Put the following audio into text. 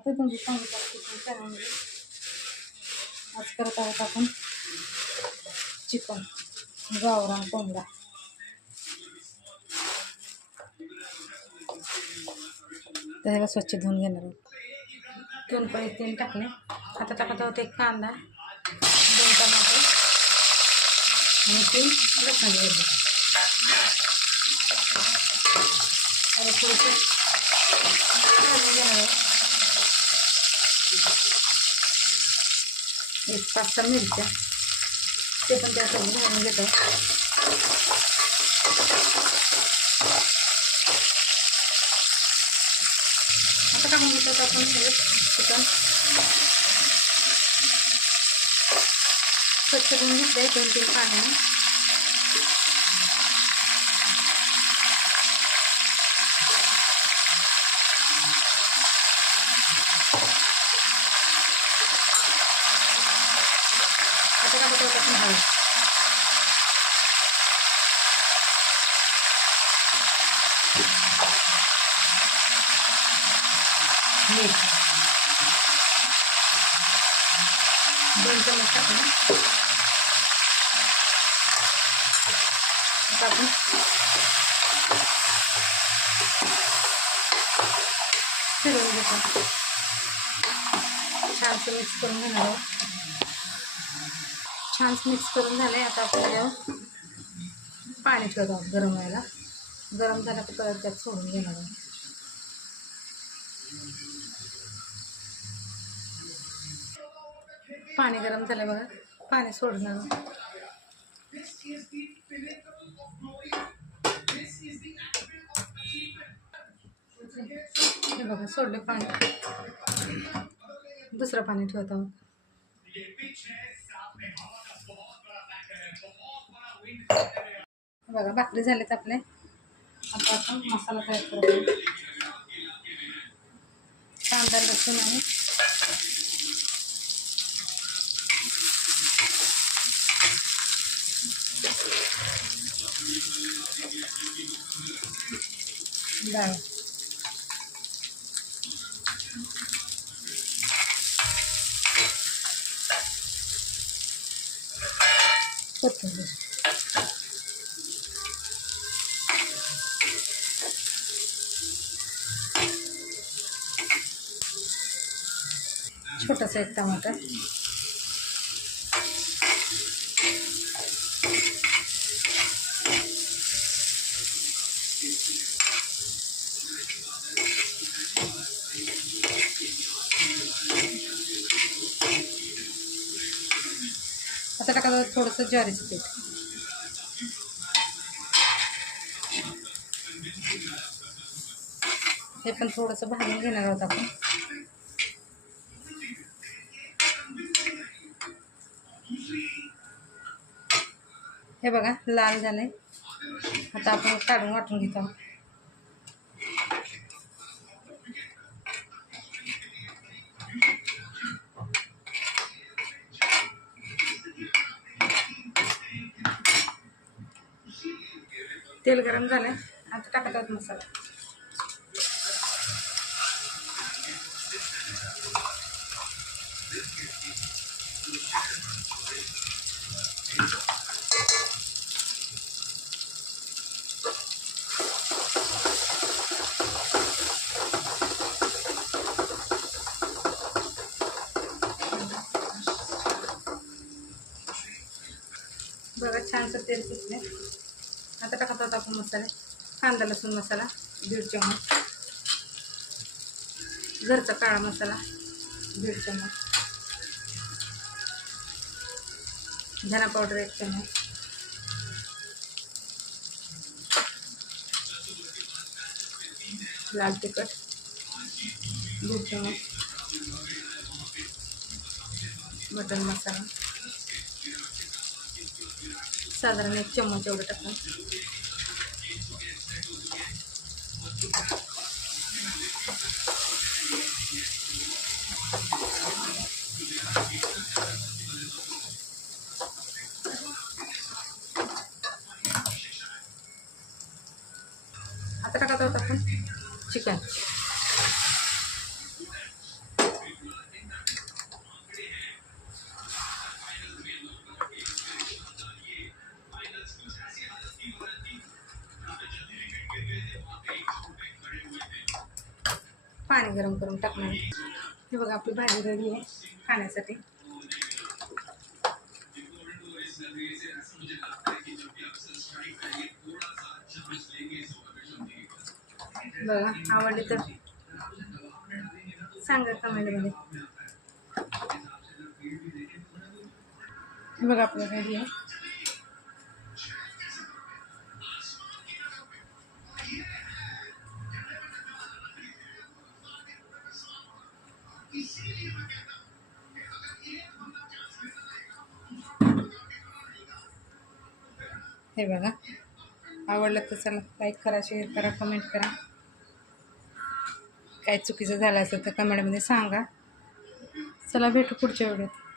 आता तुमचं सांगितलं चिकन चॅनलमध्ये आज करत आहोत आपण चिकन गावरान कोंबडा तर ह्याला स्वच्छ धुवून घेणार आहोत दोन पळी तेल टाकले आता टाकत आहोत एक कांदा दोन टमाटे आणि तीन लसण घेतले आणि थोडंसं भाजून घेणार आहोत एक पाच सहा मिरच्या. ते पण त्यासोबत घालून घेतो. आता काय म्हणतात आपण सगळं चिकन? स्वच्छ करून घेतलं आहे दोन तीन पाण्याने आता टाकत आहोत आपण हळद दोन चमच टाकलं आता आपण फिरवून घेतो. छानसं मिक्स करून घेणार आहोत. छान मिक्स करून झाले आता आपण त्याच्यावर पाणी ठेवत आहोत गरम व्हायला. गरम झालं की परत त्यात सोडून घेणार आहोत. पाणी गरम झालं बघा. पाणी सोडणार. हे बघा सोडले पाणी. दुसरं पाणी ठेवत आहोत. बघा भाकरी झालेत आपले. आता आपण मसाला तयार करू कांदा लसूण आणि डाळ कोथिंबीर छोटासा एक टमाटर आता टाकायचं थोडंसं ज्वारीचं पीठ हे पण थोडंसं भाजून घेणार आहोत आपण. हे बघा लाल झाले आता आपण काढून वाटून घेतो. तेल गरम झालं आता टाकत आहोत मसाला. बघा छानसं तेल सुटले आता टाकत आहोत आपण मसाले. कांदा लसूण मसाला दीड चम्मच. घरचा काळा मसाला दीड चम्मच. धना पावडर एक चम्मच. लाल तिखट दीड चम्मच. मटन मसाला. साधारण एक चम्मच एवढं टाकून. आता टाकत आहोत आपण चिकन. पाणी गरम करून टाकणार. हे बघा आपली भाजी रेडी आहे खाण्यासाठी. बघा आवडली तर सांगा कमेंटमध्ये हे बघा आपलं घरी आहे. हे बघा. आवडलं तर चला लाईक करा शेअर करा कमेंट करा. काय चुकीचं झालं असेल तर कमेंटमध्ये सांगा. चला भेटू पुढच्या व्हिडिओत